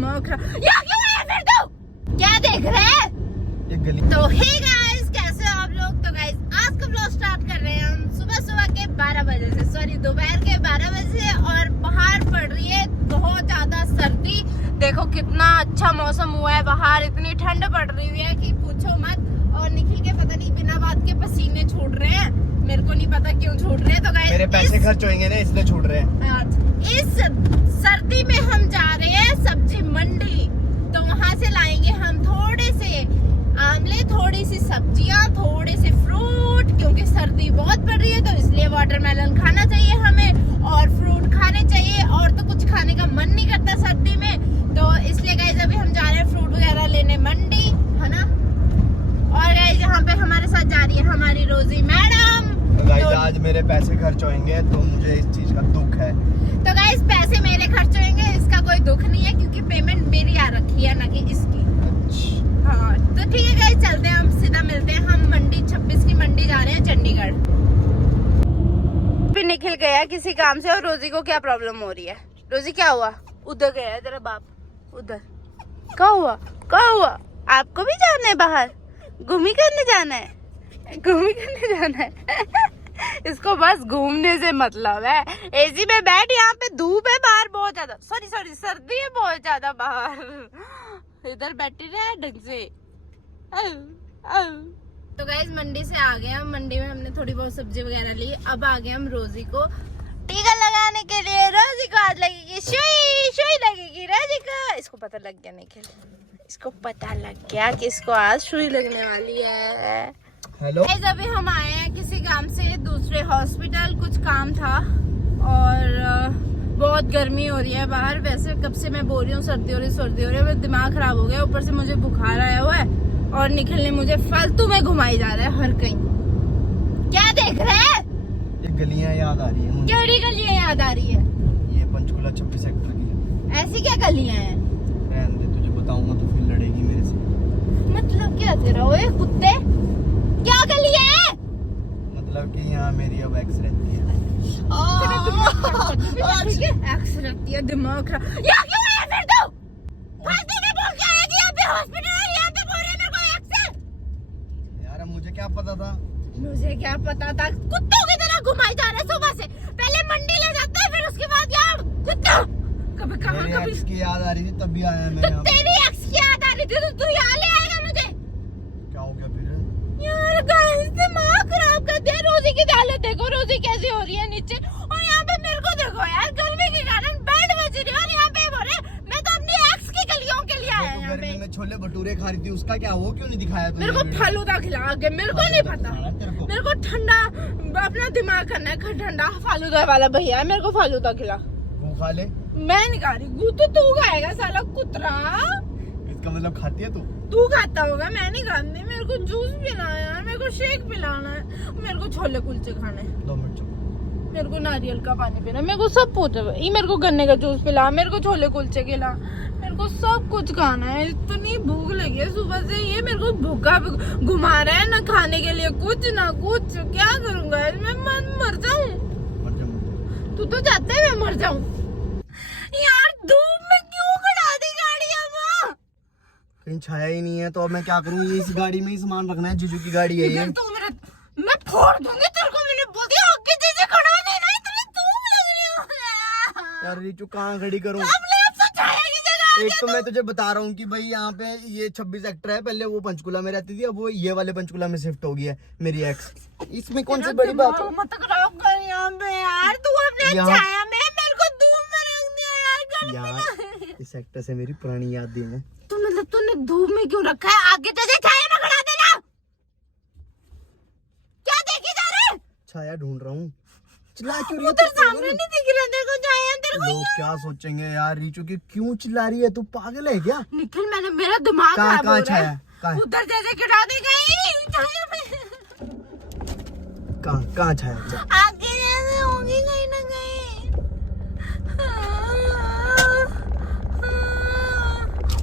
दिमाग खराब। यहाँ क्यों आया फिर तू? क्या देख रहे हैं? तो हे गाइस, कैसे हो आप लोग? तो गाइस आज का ब्लॉग स्टार्ट कर रहे हैं हम सुबह के 12 बजे से, सॉरी दोपहर के 12 बजे, और बाहर पड़ रही है बहुत ज्यादा सर्दी। देखो कितना अच्छा मौसम हुआ है, बाहर इतनी ठंड पड़ रही है कि पूछो मत। और निखिल के पता नहीं बिना बात के पसीने छूट रहे हैं, मेरे को नहीं पता क्यों छूट रहे हैं। तो गाइस मेरे पैसे खर्च होंगे ना, इसलिए छूट रहे हैं। इस सर्दी में हम जा रहे हैं सब्जी मंडी, तो वहाँ से लाएंगे हम थोड़े से आमले, थोड़ी सी सब्जियां, थोड़े से फ्रूट, क्योंकि सर्दी बहुत पड़ रही है तो इसलिए वाटरमेलन खाना चाहिए हमें और फ्रूट खाने चाहिए, और तो कुछ खाने का मन नहीं करता सर्दी में। तो इसलिए गाइस अभी हम जा रहे हैं फ्रूट वगैरह लेने मंडी, है ना। और गाइस यहाँ पे हमारे साथ जा रही है हमारी रोजी मैडम। तो गाइस आज मेरे पैसे खर्च होंगे तो मुझे इस चीज का दुख है। तो गाइस पैसे मेरे खर्च होंगे, इसका कोई दुख नहीं है क्योंकि पेमेंट मेरी आ रखी है, ना कि इसकी। हाँ तो ठीक है गाइस, चलते हैं हम, सीधा मिलते हैं हम मंडी। 26 की मंडी जा रहे हैं चंडीगढ़। फिर निकल गया किसी काम से, और रोजी को क्या प्रॉब्लम हो रही है? रोजी क्या हुआ? उधर गया है तेरा बाप, उधर। क्या हुआ? आपको भी जाना है बाहर? घूमी करने जाना है इसको बस घूमने से मतलब है। एसी में बैठ, यहाँ पे धूप है बाहर बहुत ज्यादा, सॉरी सर्दी है बहुत ज्यादा बाहर। इधर बैठी रहे ढंग से। तो गाइस मंडी से आ गए हम, मंडी में हमने थोड़ी बहुत सब्जी वगैरह ली। अब आ गए हम रोजी को टीका लगाने के लिए। रोजी को आज लगेगी सुई लगेगी रोजी को। इसको पता लग गया निखिल, इसको पता लग गया कि इसको आज सुई लगने वाली है। हेलो गाइस अभी हम आए हैं किसी काम से दूसरे हॉस्पिटल, कुछ काम था, और बहुत गर्मी हो रही है बाहर। वैसे कब से मैं बोल रही हूँ सर्दी हो रही है, मेरा दिमाग खराब हो गया, ऊपर से मुझे बुखार आया हुआ है, और निखिल ने मुझे फालतू में घुमाई जा रहा है हर कहीं। क्या देख रहे हैं? ये गलियां याद आ रही है मुझे। केड़ी गलियां याद आ रही है? ये पंचकुला 26 सेक्टर की। ऐसी क्या गलियां हैं? रहने दे, तुझे बताऊंगा तो फिर लड़ेगी मेरे से। मतलब क्या तेरा? ओए कुत्ते, क्या गलियां हैं? मतलब कि यहाँ मेरी अब एक्स रहती है। एक्स रखती है, दिमाग खराब। यहाँ क्यों आया फिर तू? फालतू में बोल के आया कि यहाँ पे हॉस्पिटल है, यहाँ पे बोल रहे मेरे को एक्स है। यार मुझे क्या पता था? मुझे क्या पता था? कुत्तों की तरह घुमाई जा रहा है सुबह से। पहले मंडी ले जाता है, फिर उसके बाद यार कुत्ता। कभी कहाँ मेरी कभी एक्स की याद आ रही थी तभी आया मैं यहाँ। तेरी एक्स की याद आ रही थी तो तू यहाँ ले आएगा मुझे? क्या हो गया फिर? यार गाइस दिमाग खराब कर दिया। रोजी की हालत देखो, रोजी कैसी हो रही है नीचे, और यहाँ पे मेरे को देखो यार, गर्मी के कारण बेड बज रही है, और यहाँ पे बोल रहे मैं तो अपनी एक्स की गलियों के लिए आया यहाँ पे। गर्मी में छोले भटूरे खा रही थी, उसका क्या हो? क्यों नहीं दिखाया तुमने? मेरे को फालूदा खिला के, मेरे को नहीं पता, मेरे को ठंडा अपना दिमाग करना है, ठंडा फालूदा वाला भैया, मेरे को फालूदा खिला। वो खा ले। मैं नहीं खा रही, वो तो तू खाएगा साला कुतरा। इसका मतलब खाती है तू खाता होगा, मैं नहीं खाती। मेरे को जूस पिलाना है, मेरे को शेक पिलाना है, मेरे को छोले कुलचे खाने, 2 मिनट चुप। मेरे को नारियल का पानी पीना, मेरे को सब पूछ, ये मेरे को गन्ने का जूस पिला, मेरे को छोले कुलचे खिला, मेरे को सब कुछ खाना है। इतनी भूख लगी है सुबह से, ये मेरे को भूखा घुमा रहा है, ना खाने के लिए कुछ ना कुछ। क्या करूंगा मैं? मर जाऊं? तू तो चाहता है मैं मर जाऊं। यार धूप में क्यों खड़ा दी गाड़ी? अब कहीं छाया ही नहीं है तो अब मैं क्या करूँ? ये इस गाड़ी में ही सामान रखना है, जीजू की गाड़ी है ये। तो मैं फोड़ दूंगी तेरे को, मैंने बोल दिया आगे जैसे खड़ा देना, इतनी धूप लग रही है यार रीचू कहाँ खड़ी करूँ? जगह। एक तो मैं तुझे बता रहा हूँ कि भाई यहाँ पे ये 26 सेक्टर है, पहले वो पंचकुला में रहती थी, अब वो ये वाले पंचकुला में शिफ्ट हो गई है मेरी एक्स। इसमें कौन सी बड़ी बात है? मत खराब कर यहाँ पे यार, तू अपने छाया में, मेरे को धूप में रख दिया यार। इस सेक्टर से मेरी पुरानी यादें हैं। तो मतलब तूने धूप में क्यों रखा है? आगे जैसे छाया में खड़ा देना। क्या देखे जा रहे? छाया ढूंढ रहा हूँ। चिल्ला क्यों रही है? उधर सामने नहीं दिख रहा तेरे को छाया? तेरे को लोग क्या सोचेंगे यार? रीचू की क्यों चिल्ला रही है? तू पागल है क्या? निखिल, मैंने मेरा दिमाग खराब हो रहा है। उधर जैसे खड़ा दे गई छाया में। कहाँ छाया? आगे जैसे होगी कहीं ना कहीं।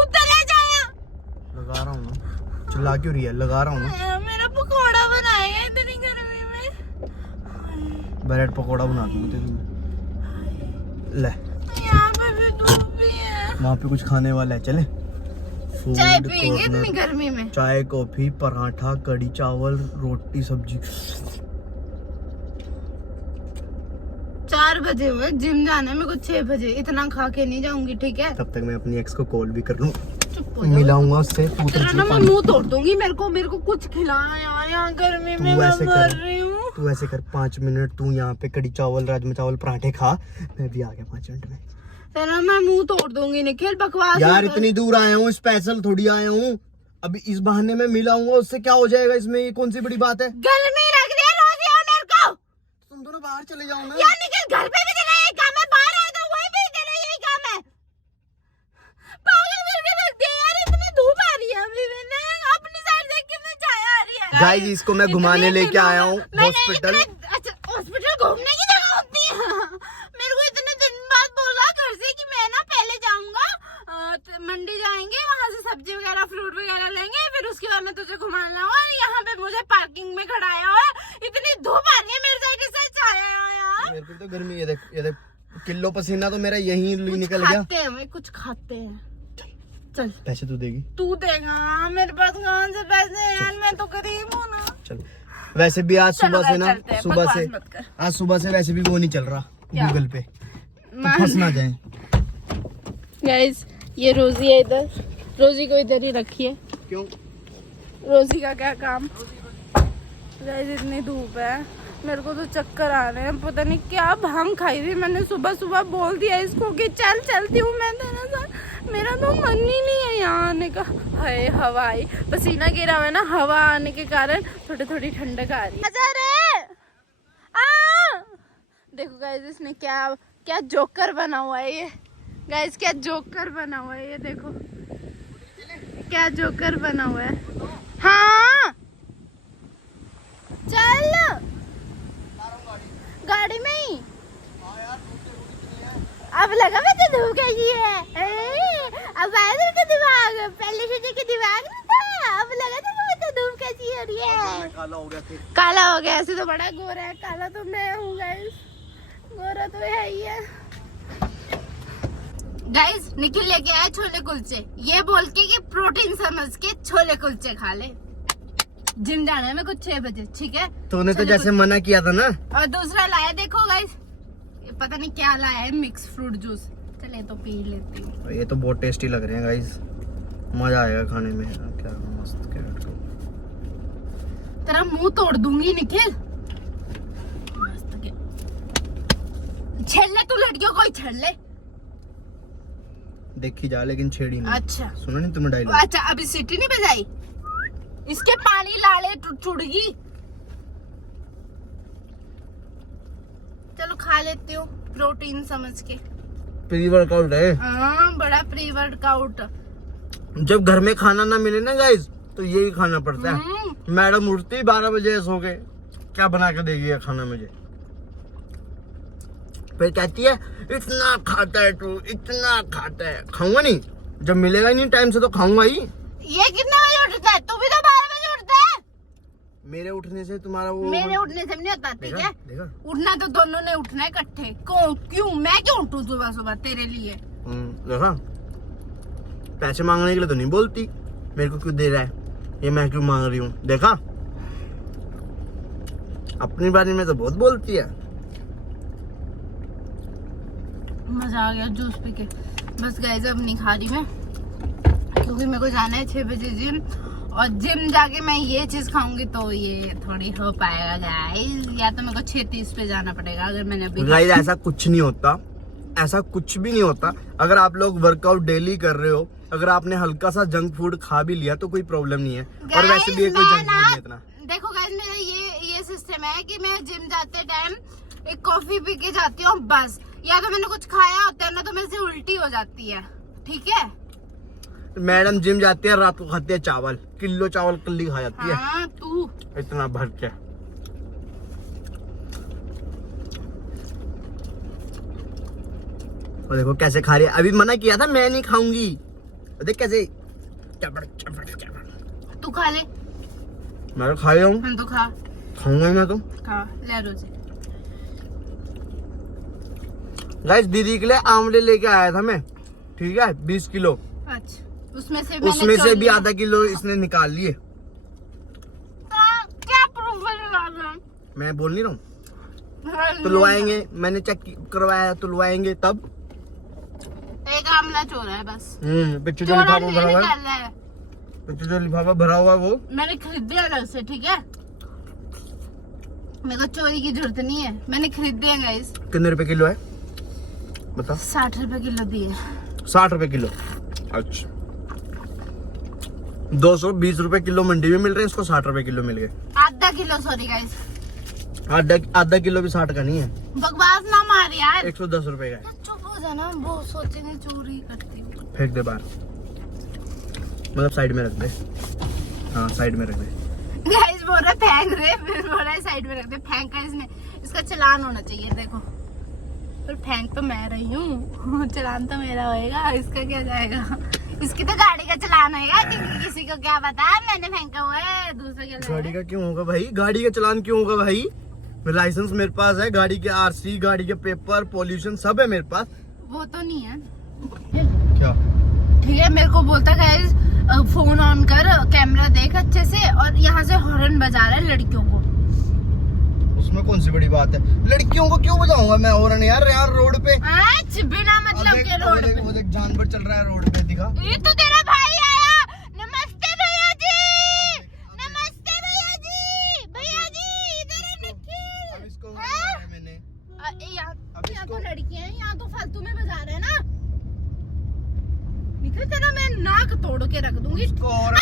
उधर है छाया। लगा रहा हूँ ना। चिल्ला क्यों रही है? लगा रहा हूँ ना। मेरा पकौड़ा बनाएगा इतनी गर्मी में। ब्रेड पकौड़ा बना दूंगा तेरे लिए। ले। यहाँ पे भी धूप भी है। वहाँ पे कुछ खाने वाला है, चले? फूड चाय पियेंगे कॉर्नर। इतनी गर्मी में? चाय, कॉफी, पराठा, कड़ी चावल, रोटी, सब्जी। 4 बजे हुए, जिम जाने में कुछ 6 बजे। इतना खा के नहीं जाऊंगी, ठीक है? तब तक मैं अपनी एक्स को कॉल भी कर लूँ, चुप हो जाओ। मिलाऊंगा उससे। तू तो तेरा ना मैं पानी- मुंह तोड़ दूंगी। मेरे को कुछ खिलाया यार, यहाँ गर्मी में मैं ऐसे मर कर। रही हूँ। तू ऐसे कर, 5 मिनट तू यहाँ पे कड़ी चावल, राजमा चावल, पराठे खा, मैं भी आ गया 5 मिनट में। तेरा मैं मुंह तोड़ दूंगी निखिल, बकवास यार मत कर। इतनी दूर आया हूँ, स्पेशल थोड़ी आया हूँ। अभी इस बहाने में मिलाऊंगा उससे, क्या हो जाएगा इसमें? ये कौन सी बड़ी बात है? गर्मी लग रही है रोज यार मेरे को। तुम दोनों बाहर चले जाओ ना। यार निखिल, घर पे भी तेरा यही काम है, बाहर आए तो वही भी तेरा यही काम है। पागल करके रख दिया यार, इतनी धूप आ रही है। अभी मैंने अपनी साइड देख कितनी छाया आ रही है। गाइस इसको मैं घुमाने इतने लेके आया हूँ मैंने हॉस्पिटल। अच्छा, हॉस्पिटल घूमने की जगह होती है? मेरे को इतने दिन बाद बोला घर से कि मैं ना पहले जाऊंगा, मंडी जाएंगे, वहाँ से सब्जी वगैरह फ्रूट वगैरह लेंगे, फिर उसके बाद मैं तुझे घुमाने लाऊंगा। यहाँ पे मुझे पार्किंग में खड़ाया हुआ है। इतनी धूप आ रही है, मेरे साइड से छाया है यार। मेरे को तो गर्मी, ये देख, ये देख, किलो पसीना तो मेरा यहीं निकल कुछ गया। खाते हैं भाई, कुछ खाते हैं। चल, पैसे तू देगी? तू देगा, मेरे पास कहाँ से पैसे हैं यार, मैं तो गरीब हूँ ना। चल, वैसे भी आज चलो सुबह से गाइस, ना, चलते हैं, सुबह से बकवास मत कर। आज सुबह से वैसे भी वो नहीं चल रहा क्या? गूगल पे, तो मान- फंस ना जाए। गाइस ये रोजी है, इधर रोजी को इधर ही रखिए। क्यों? रोजी का क्या काम? गाइस इतनी धूप है, मेरे को तो चक्कर आ रहे हैं। पता नहीं क्या भांग खाई थी मैंने। सुबह सुबह बोल दिया इसको कि चल चलती हूँ मैं तेरे साथ। मेरा तो मन ही नहीं है यहाँ आने का। हाय हवा आई, पसीना गिरा हुआ है ना, हवा आने के कारण थोड़ी थोड़ी ठंडक आ रही है। देखो गाइस इसने क्या क्या जोकर बना हुआ है ये। गाइस क्या जोकर बना हुआ है ये, देखो क्या जोकर बना हुआ है। हाँ चल, गाड़ी में ही। अब लगा मैं तो धूप कैसी है। अब आया तेरे दिमाग, पहले से देखे दिमाग नहीं था, अब लगा था मैं तो धूप कैसी हो रही है। काला हो गया, काला हो गया, ऐसे तो बड़ा गोरा है, काला तो मैं हूँ गाइस, गोरा तो है ही है। गाइस निखिल लेके आया छोले कुलचे, ये बोल के कि प्रोटीन समझ के छोले कुलचे खा ले। जिम जाना है मैं कुछ 6 बजे, ठीक है? तूने तो छोले जैसे मना किया था ना। और दूसरा लाया, देखो गाइस पता नहीं क्या लाया है, मिक्स फ्रूट जूस। चले तो पी लेती हूँ। ये तो बहुत टेस्टी लग रहे हैं गाइस, मजा आएगा खाने में। क्या मस्त कैरेट को। तेरा मुंह तोड़ दूंगी निखिल। मस्त के छेड़ ले तू, लड़कियों को ही छेड़ ले। देखी जा लेकिन छेड़ी नहीं। अच्छा सुना नहीं तुम्हें डायलॉग? अच्छा, अभी सीटी नहीं बजाई, इसके पानी लाले चुड़गी। चलो खा लेती हूँ प्रोटीन समझ के। प्री वर्कआउट है। हाँ बड़ा प्री वर्कआउट। जब घर में खाना ना मिले ना गाइस, तो यही खाना पड़ता है। मैडम उठती 12 बजे सो के, क्या बना के देगी ये खाना मुझे? फिर कहती है इतना खाता है तू, इतना खाता है। खाऊंगा नहीं, जब मिलेगा ही नहीं टाइम से तो खाऊंगा ही। ये कितने बजे उठता है? तू भी तो 12 बजे उठता है। मेरे उठने से तुम्हारा वो मेरे उठने से नहीं होता, ठीक देखा? है? देखा? उठना तो दोनों ने उठना है इकट्ठे। क्यों मैं क्यों उठूं सुबह सुबह तेरे लिए? देखा, पैसे मांगने के लिए तो नहीं बोलती, मेरे को क्यों दे रहा है, ये मैं क्यों मांग रही हूँ। देखा, अपनी बारे में तो बहुत बोलती है। मजा आ गया जूस पी के। बस गाइस अब नहीं खा रही मैं, क्योंकि मेरे को जाना है 6 बजे जिम, और जिम जाके मैं ये चीज खाऊंगी तो ये थोड़ी हो पाएगा गाइस। या तो मेरे को 6:30 पे जाना पड़ेगा अगर मैंने अभी। गाइस ऐसा कुछ नहीं होता, ऐसा कुछ भी नहीं होता। अगर आप लोग वर्कआउट डेली कर रहे हो, अगर आपने हल्का सा जंक फूड खा भी लिया तो कोई प्रॉब्लम नहीं है। और वैसे भी ये कोई जंक फूड नहीं इतना। देखो गाइस मेरा ये सिस्टम है कि मैं जिम जाते टाइम एक कॉफी पी के जाती हूँ बस। या तो मैंने कुछ खाया होता है ना, तो मेरे से उल्टी हो जाती है, ठीक है? मैडम जिम जाती है, रात को खाती है चावल, किलो चावल कल्ली खा जाती है। हाँ तू इतना भर के। और देखो कैसे खा रही है। अभी मना किया था मैं नहीं खाऊंगी, देख कैसे चपड़ चपड़ चपड़। तू खा ले। मैं तो खा रहा हूँ, हम तो खा खाऊंगा ही मैं तो। खा ले रोजे। गाइस दीदी के लिए आंवले लेके आया था मैं, ठीक है 20 किलो, अच्छा उसमें से भी आधा किलो इसने निकाल लिए। क्या प्रूफ है? मैं बोल नहीं रहा हूँ, तुलवाएंगे, मैंने चेक करवाया, तुलवाएंगे तब। एक आमला चोर है बस। पीछे जो लिफाफा भरा हुआ है, है पीछे जो लिफाफा भरा हुआ है वो मैंने खरीदे अलग से, ठीक है? मेरे को चोरी की जरूरत नहीं है, मैंने खरीदे हैं गाइस। कितने रुपए किलो है बता? 60 रुपए किलो दिए। 60 रुपए किलो, अच्छा 220 रुपए किलो मंडी में मिल रहे हैं, इसको 60 रुपए किलो मिल गए। आधा किलो, सॉरी गाइस, आधा किलो भी 60 का नहीं है, बकवास ना मार यार। 110 रुपए का है। चुप हो जाना, वो सोचेंगे चोरी करती हूँ। फेंक दे बाहर, मतलब साइड में रख दे, हाँ साइड में रख दे। गाइस बोल रहा फेंक रहे, फिर बोल रहा साइड में रख दे। फेंका इसने, इसका चालान होना चाहिए देखो, पर फेंक तो मैं रही हूँ, चालान तो मेरा होएगा, इसका क्या जाएगा? इसकी तो गाड़ी का चालान होएगा, किसी को क्या पता मैंने फेंका हुआ है, दूसरा क्या गाड़ी का क्यों होगा भाई? गाड़ी का चालान क्यों होगा भाई? लाइसेंस मेरे पास है, गाड़ी के आरसी, गाड़ी के पेपर, पॉल्यूशन सब है मेरे पास। वो तो नहीं है क्या? ठीक है, मेरे को बोलता गाइस फोन ऑन कर, कैमरा देख अच्छे से, और यहाँ से हॉर्न बजा रहा है लड़कियों को। उसमें कौन सी बड़ी बात है? लड़कियों को क्यों बजाऊंगा मैं हॉर्न यार? रोड पे बिना मतलब के रोड पे वो देख जानवर चल रहा है रोड पे, दिखा। ये तो तेरा भाई आया। नमस्ते भैया जी, नमस्ते भैया जी, भैया जी इधर है निखिल। अब इसको है मैंने यहाँ तो लड़कियां हैं, यहाँ तो फालतू में बजा रहे हैं ना। निखिल तेरा मैं नाक तोड़ के रख दूंगी। इसको हॉर्न